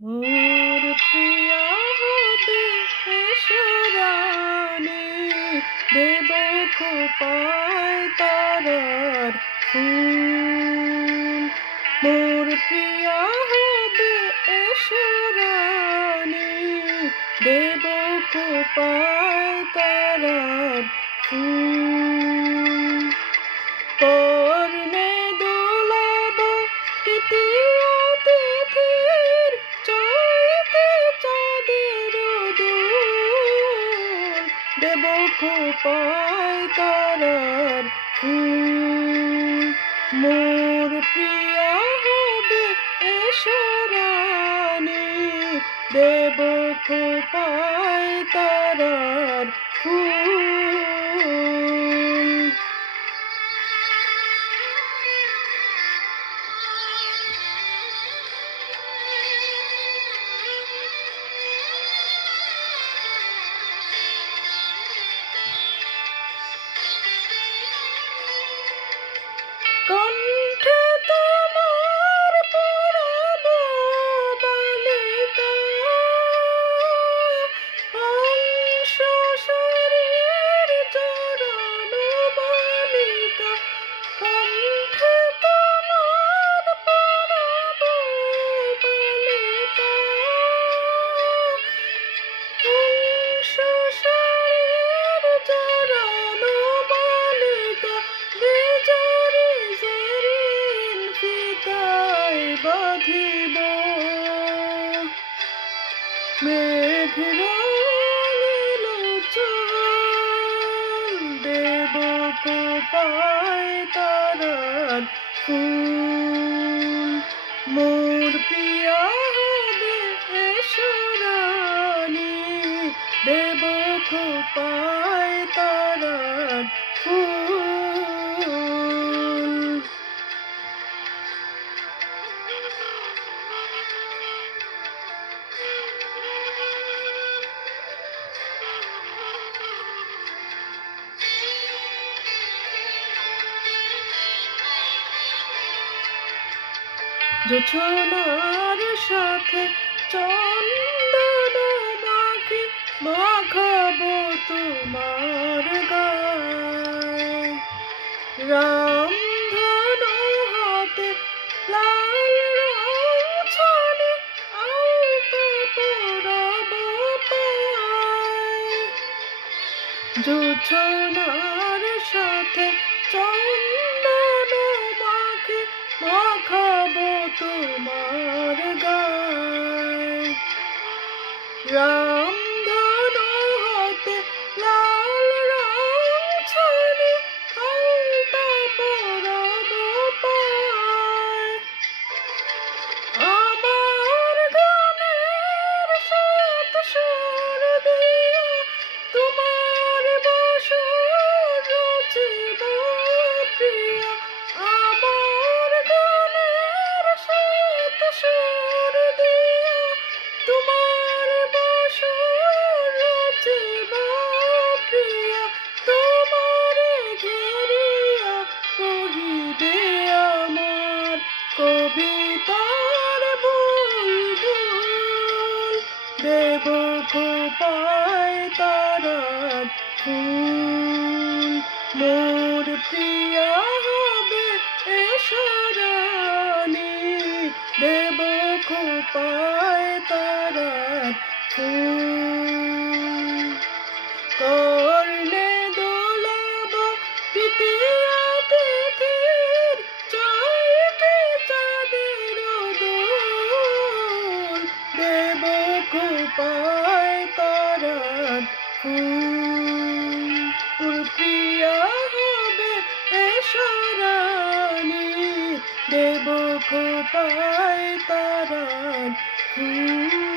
মোর প্রিয়া হবে এসরানি, দেব খোপায় তারার ফুল। মোর প্রিয়া হবে এসরানি, দেব খোপায় তারার ফুল। কর্ণে দোলাব তৃতীয় তিথির, চৈতে চাঁদের দোল। দেব খোপায় তারার ফুল। মোর প্রিয়া হবে এসরানি, দেব খোপায় তারার ফুল। কণ্ঠে তোমার পরাব বালিকা, অংশ শরীর চরণ বালিকা। কণ্ঠে তোমার পরাব বালিকা, অংশ শরীর চরণ বালিকা। বেজরে জেরিন ফিতায় বাঁধিব, মেঘ রঙিল চুল। দেব খোপায় তারার ফুল। মোর প্রিয়া হবে এসরানি, দেব খোপায় তারার ফুল। জোছনার সাথে চন্দন মাখি, মাখাবো তোমার গায়ে। রামধনু হাতে লাল রং ছানি, আলতা পরাবো পায়ে। জোছনার সাথে চন্দন মাখি, মাখাবো তোমার গায়ে। রামধনু হাতে লাল রং ছানি, আলতা পরাবো পায়ে। আমার গানের সাত সুর দিয়া, তোমার বাসর রচিব প্রিয়া। আমার গানের সাত সুর দিয়া, তোমার বাসর রচিব প্রিয়া। তোমারে ঘেরিয়া কহিবে আমার কবিতার বুলবুল। দেব খোপায় তারার ফুল। মোর প্রিয়া হবে এসরানি, দেব খোপায় তারার ফুল। কর্ণে দোলাব তৃতীয় তিথির, চৈতে চাঁদের দোল। দেব খোপায় তারার ফুল। মোর প্রিয়া হবে এসরানি, দেব খোপায় তারার ফুল।